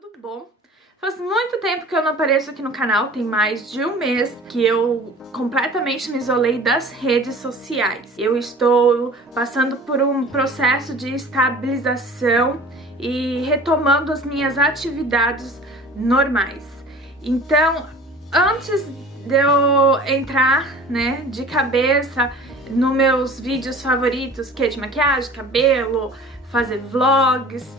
tudo bom? Faz muito tempo que eu não apareço aqui no canal, tem mais de um mês que eu completamente me isolei das redes sociais. Eu estou passando por um processo de estabilização e retomando as minhas atividades normais. Então, antes de eu entrar, de cabeça nos meus vídeos favoritos, que é de maquiagem, cabelo, fazer vlogs,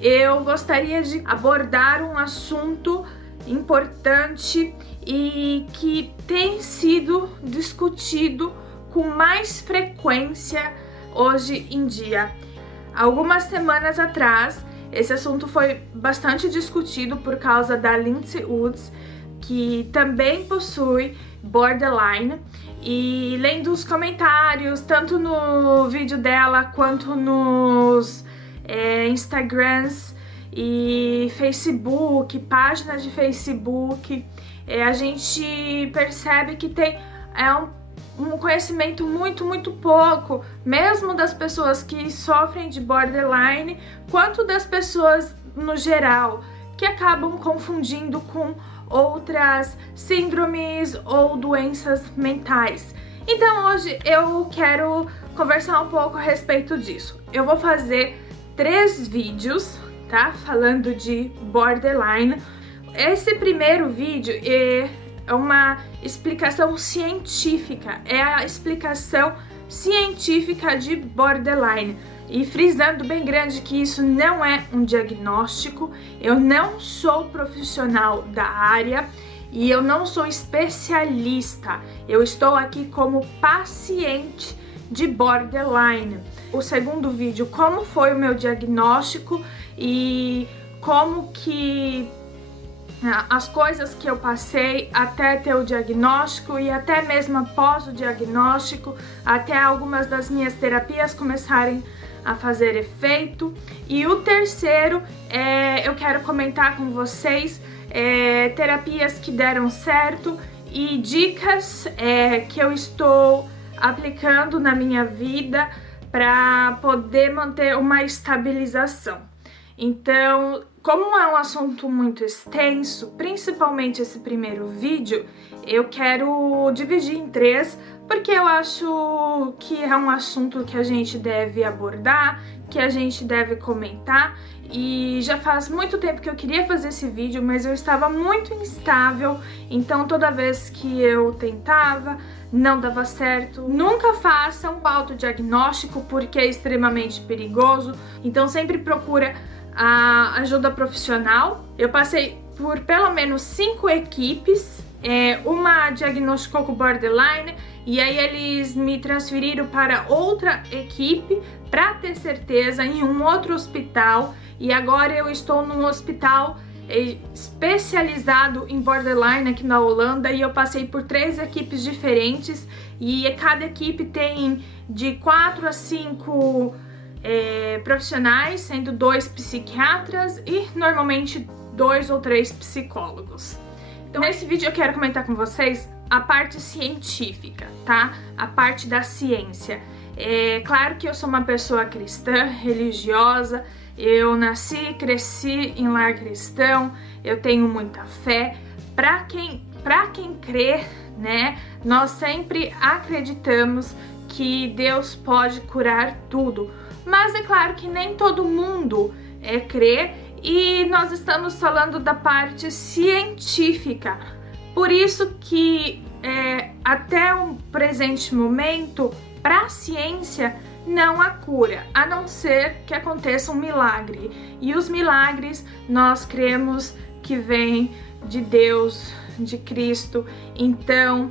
eu gostaria de abordar um assunto importante e que tem sido discutido com mais frequência hoje em dia. Algumas semanas atrás, esse assunto foi bastante discutido por causa da Lindsay Woods, que também possui borderline, e lendo os comentários, tanto no vídeo dela quanto nos Instagrams e Facebook, páginas de Facebook, a gente percebe que tem um conhecimento muito pouco, mesmo das pessoas que sofrem de borderline, quanto das pessoas no geral, que acabam confundindo com outras síndromes ou doenças mentais. Então hoje eu quero conversar um pouco a respeito disso. Eu vou fazer 3 vídeos, tá? Falando de borderline. Esse primeiro vídeo é uma explicação científica, é a explicação científica de borderline. E frisando bem grande que isso não é um diagnóstico, eu não sou profissional da área e eu não sou especialista, eu estou aqui como paciente de borderline. O segundo vídeo, como foi o meu diagnóstico e como que as coisas que eu passei até ter o diagnóstico e até mesmo após o diagnóstico, até algumas das minhas terapias começarem a fazer efeito. E o terceiro, eu quero comentar com vocês terapias que deram certo e dicas que eu estou aplicando na minha vida para poder manter uma estabilização. Então, como é um assunto muito extenso, principalmente esse primeiro vídeo, eu quero dividir em 3, porque eu acho que é um assunto que a gente deve abordar, que a gente deve comentar, e já faz muito tempo que eu queria fazer esse vídeo, mas eu estava muito instável, então toda vez que eu tentava, não dava certo. Nunca façam autodiagnóstico porque é extremamente perigoso, então sempre procura a ajuda profissional. Eu passei por pelo menos 5 equipes, uma diagnosticou com borderline e aí eles me transferiram para outra equipe para ter certeza em um outro hospital, e agora eu estou num hospital especializado em borderline aqui na Holanda, e eu passei por 3 equipes diferentes e cada equipe tem de 4 a 5 profissionais, sendo 2 psiquiatras e normalmente 2 ou 3 psicólogos. Então nesse vídeo eu quero comentar com vocês a parte científica, tá? A parte da ciência. É claro que eu sou uma pessoa cristã, religiosa, eu nasci e cresci em lar cristão, eu tenho muita fé. Pra quem crê, nós sempre acreditamos que Deus pode curar tudo. Mas é claro que nem todo mundo crê, e nós estamos falando da parte científica. Por isso que até o presente momento, para a ciência, não há cura, a não ser que aconteça um milagre. E os milagres nós cremos que vêm de Deus, de Cristo. Então,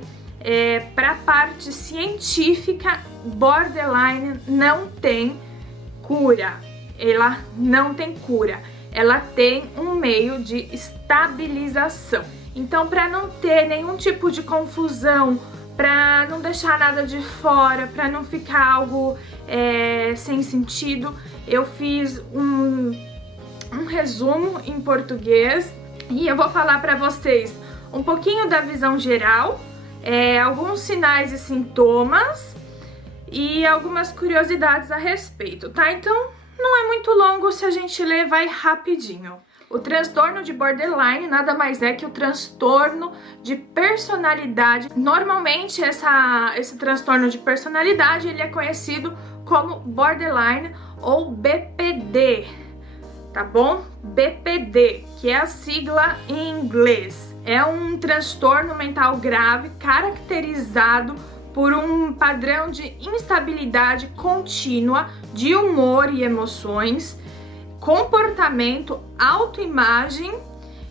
para a parte científica, borderline não tem cura. Ela não tem cura. Ela tem um meio de estabilização. Então, para não ter nenhum tipo de confusão, para não deixar nada de fora, para não ficar algo sem sentido, eu fiz um resumo em português e eu vou falar para vocês um pouquinho da visão geral, alguns sinais e sintomas e algumas curiosidades a respeito, tá? Então não é muito longo, se a gente ler vai rapidinho. O transtorno de borderline nada mais é que o transtorno de personalidade. Normalmente esse transtorno de personalidade ele é conhecido como borderline ou BPD, tá bom? BPD, que é a sigla em inglês. É um transtorno mental grave caracterizado por um padrão de instabilidade contínua de humor e emoções, comportamento, autoimagem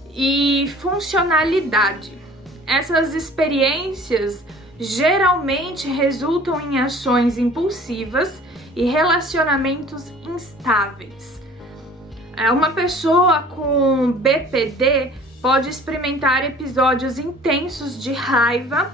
e funcionalidade. Essas experiências geralmente resultam em ações impulsivas e relacionamentos instáveis. Uma pessoa com BPD pode experimentar episódios intensos de raiva,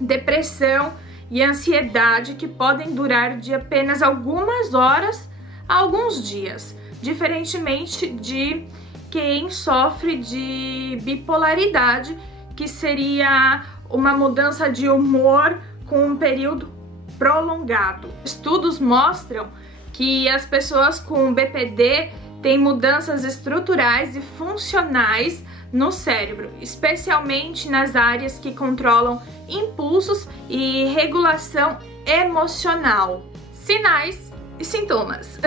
depressão e ansiedade que podem durar de apenas algumas horas a alguns dias, diferentemente de quem sofre de bipolaridade, que seria uma mudança de humor com um período prolongado. Estudos mostram que as pessoas com BPD têm mudanças estruturais e funcionais no cérebro, especialmente nas áreas que controlam impulsos e regulação emocional. Sinais e sintomas.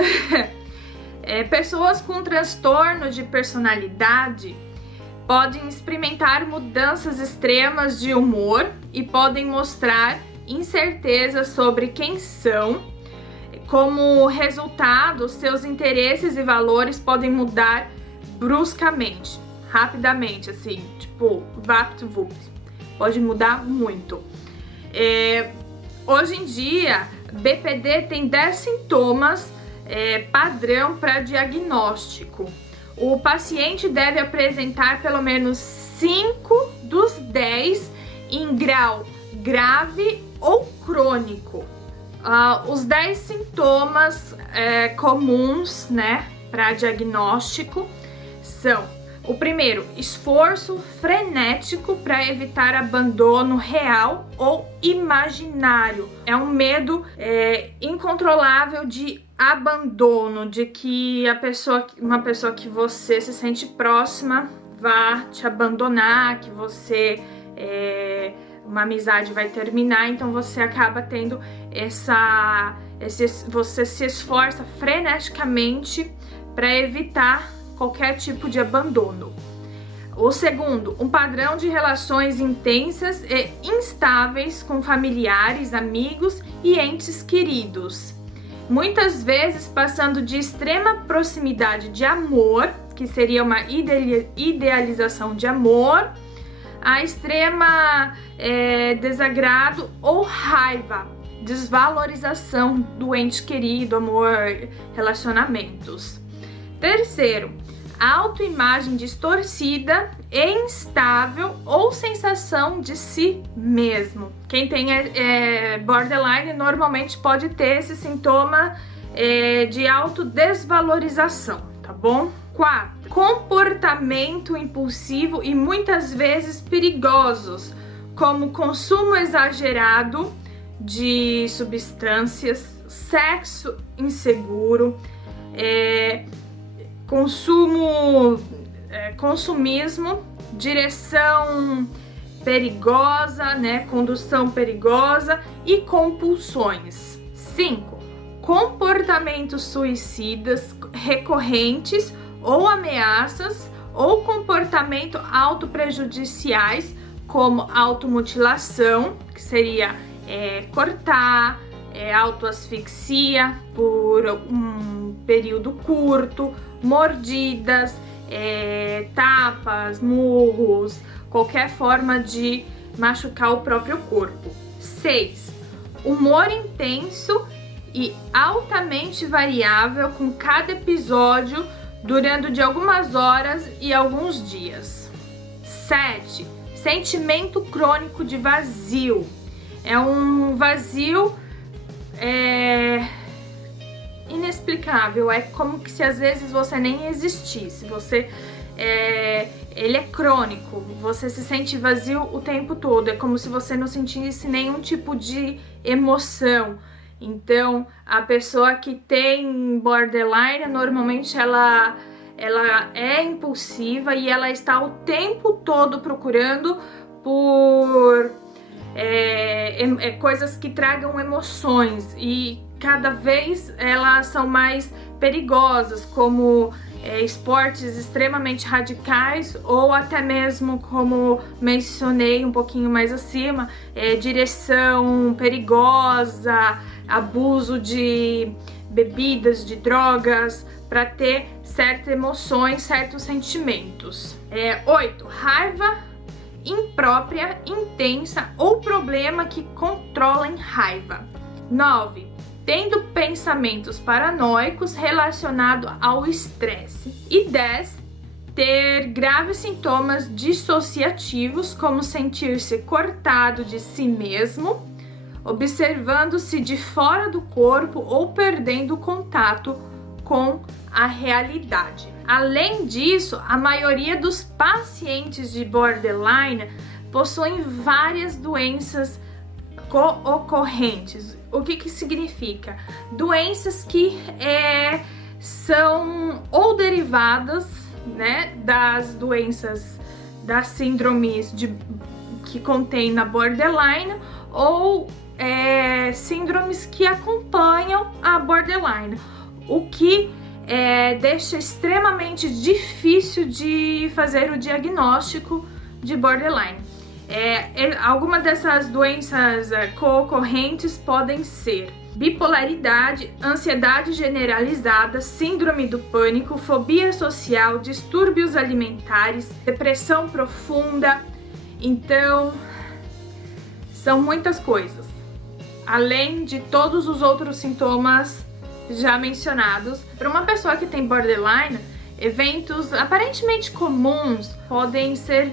Pessoas com transtorno de personalidade podem experimentar mudanças extremas de humor e podem mostrar incerteza sobre quem são. Como resultado, seus interesses e valores podem mudar bruscamente, rapidamente, assim, tipo, vapt-vupt. Pode mudar muito. Hoje em dia, BPD tem 10 sintomas padrão para diagnóstico. O paciente deve apresentar pelo menos 5 dos 10 em grau grave ou crônico. Os 10 sintomas comuns, né, para diagnóstico são: o primeiro, esforço frenético para evitar abandono real ou imaginário. É um medo incontrolável de abandono, de que uma pessoa que você se sente próxima vá te abandonar, que uma amizade vai terminar, então você acaba tendo você se esforça freneticamente para evitar qualquer tipo de abandono. O segundo, um padrão de relações intensas e instáveis com familiares, amigos e entes queridos. Muitas vezes passando de extrema proximidade de amor, que seria uma idealização de amor, a extrema desagrado ou raiva, desvalorização do ente querido, amor, relacionamentos. Terceiro, autoimagem distorcida e instável ou sensação de si mesmo. Quem tem borderline normalmente pode ter esse sintoma de autodesvalorização, tá bom? 4. Comportamento impulsivo e muitas vezes perigosos, como consumo exagerado de substâncias, sexo inseguro, consumismo, direção perigosa, né, condução perigosa e compulsões. 5. Comportamentos suicidas recorrentes ou ameaças ou comportamento autoprejudiciais, como automutilação, que seria cortar, autoasfixia por um período curto, mordidas, tapas, murros, qualquer forma de machucar o próprio corpo. 6. Humor intenso e altamente variável, com cada episódio durando de algumas horas e alguns dias. 7. Sentimento crônico de vazio. É um vazio inexplicável, é como que se às vezes você nem existisse. Ele é crônico, você se sente vazio o tempo todo, é como se você não sentisse nenhum tipo de emoção. Então, a pessoa que tem borderline, normalmente ela ela é impulsiva e ela está o tempo todo procurando por coisas que tragam emoções, e cada vez elas são mais perigosas, como esportes extremamente radicais, ou até mesmo, como mencionei um pouquinho mais acima, direção perigosa, abuso de bebidas, de drogas, para ter certas emoções, certos sentimentos. 8. Raiva imprópria, intensa ou problema que controlam raiva. 9. Tendo pensamentos paranoicos relacionados ao estresse. E 10. Ter graves sintomas dissociativos, como sentir-se cortado de si mesmo, observando-se de fora do corpo ou perdendo o contato com a realidade. Além disso, a maioria dos pacientes de borderline possuem várias doenças co-ocorrentes. O que significa? Doenças que são ou derivadas, né, das doenças, das síndromes que contém na borderline, ou síndromes que acompanham a borderline, o que deixa extremamente difícil de fazer o diagnóstico de borderline. Algumas dessas doenças co-ocorrentes podem ser bipolaridade, ansiedade generalizada, síndrome do pânico, fobia social, distúrbios alimentares, depressão profunda. Então, são muitas coisas, além de todos os outros sintomas já mencionados. Para uma pessoa que tem borderline, eventos aparentemente comuns podem ser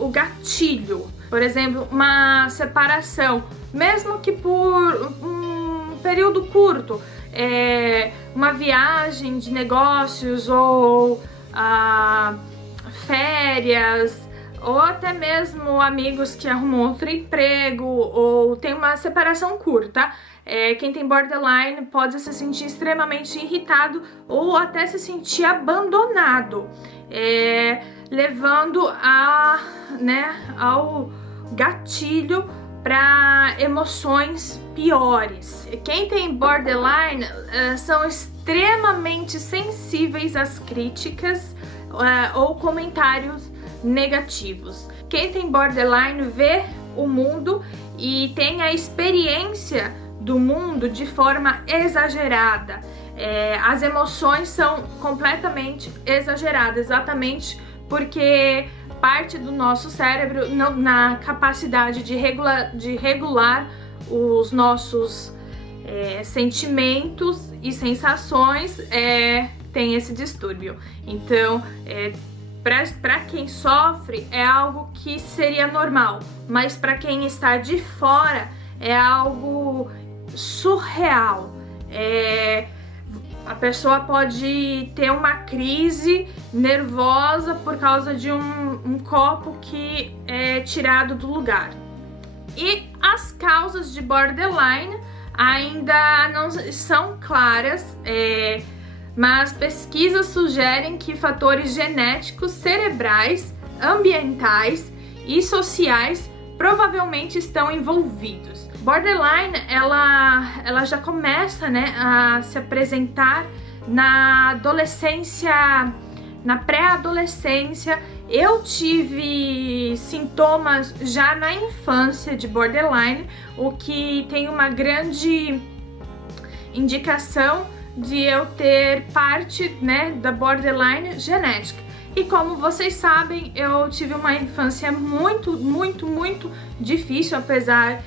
o gatilho. Por exemplo, uma separação, mesmo que por um período curto, uma viagem de negócios, ou férias, ou até mesmo amigos que arrumam outro emprego, ou tem uma separação curta. Quem tem borderline pode se sentir extremamente irritado ou até se sentir abandonado, levando ao gatilho para emoções piores. Quem tem borderline são extremamente sensíveis às críticas ou comentários negativos. Quem tem borderline vê o mundo e tem a experiência do mundo de forma exagerada. As emoções são completamente exageradas, exatamente porque parte do nosso cérebro, na capacidade de regular os nossos sentimentos e sensações, tem esse distúrbio. Então, para quem sofre é algo que seria normal, mas para quem está de fora é algo surreal. A pessoa pode ter uma crise nervosa por causa de um copo que é tirado do lugar. E as causas de borderline ainda não são claras, mas pesquisas sugerem que fatores genéticos, cerebrais, ambientais e sociais provavelmente estão envolvidos. Borderline, ela já começa, né, a se apresentar na adolescência, na pré-adolescência. Eu tive sintomas já na infância de borderline, o que tem uma grande indicação de eu ter parte, né, da borderline genética. E como vocês sabem, eu tive uma infância muito difícil, apesar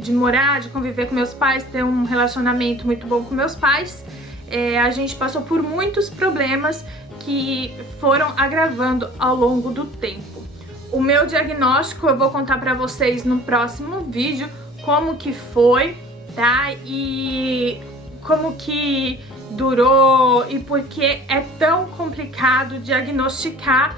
de morar, de conviver com meus pais, ter um relacionamento muito bom com meus pais. A gente passou por muitos problemas que foram agravando ao longo do tempo. O meu diagnóstico eu vou contar para vocês no próximo vídeo como que foi, tá? E como que durou e por que é tão complicado diagnosticar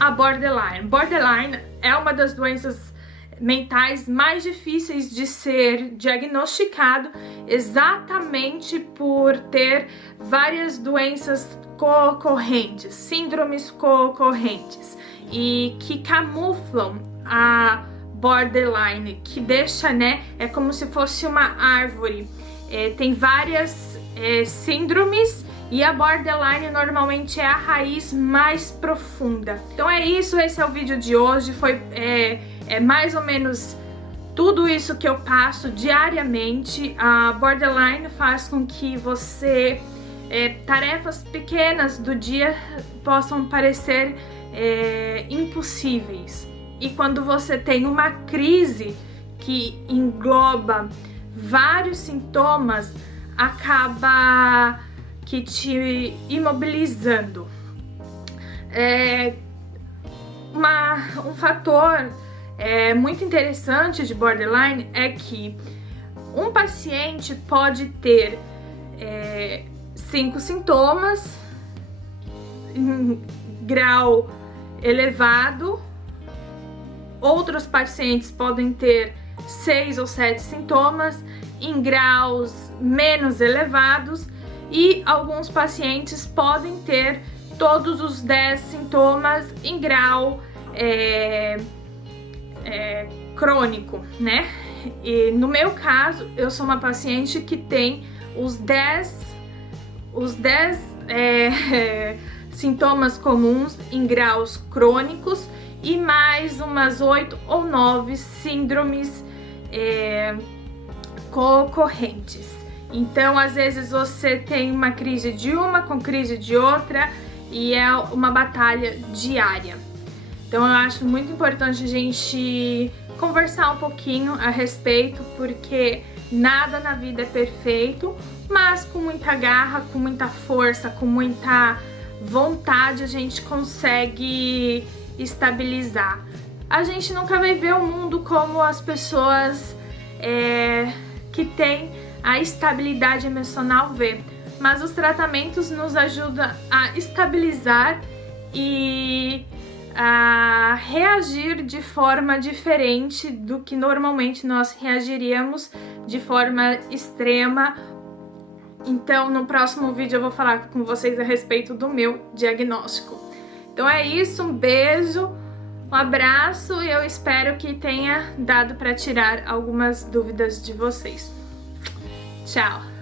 a borderline. Borderline é uma das doenças mentais mais difíceis de ser diagnosticado, exatamente por ter várias doenças co-ocorrentes, síndromes co-ocorrentes, e que camuflam a borderline, que deixa, né, é como se fosse uma árvore. Tem várias síndromes, e a borderline normalmente é a raiz mais profunda. Então é isso, esse é o vídeo de hoje. Foi mais ou menos tudo isso que eu passo diariamente. A borderline faz com que você tarefas pequenas do dia possam parecer impossíveis. E quando você tem uma crise que engloba vários sintomas, acaba que te imobilizando. Um fator muito interessante de borderline é que um paciente pode ter 5 sintomas em grau elevado, outros pacientes podem ter 6 ou 7 sintomas em graus menos elevados, e alguns pacientes podem ter todos os 10 sintomas em grau crônico, né? E no meu caso, eu sou uma paciente que tem os 10 sintomas comuns em graus crônicos e mais umas 8 ou 9 síndromes co-ocorrentes. Então, às vezes você tem uma crise de uma com crise de outra, e é uma batalha diária. Então eu acho muito importante a gente conversar um pouquinho a respeito, porque nada na vida é perfeito, mas com muita garra, com muita força, com muita vontade, a gente consegue estabilizar. A gente nunca vai ver o mundo como as pessoas que têm a estabilidade emocional vê, mas os tratamentos nos ajudam a estabilizar e a reagir de forma diferente do que normalmente nós reagiríamos de forma extrema. Então, no próximo vídeo eu vou falar com vocês a respeito do meu diagnóstico. Então é isso, um beijo, um abraço, e eu espero que tenha dado para tirar algumas dúvidas de vocês. Tchau!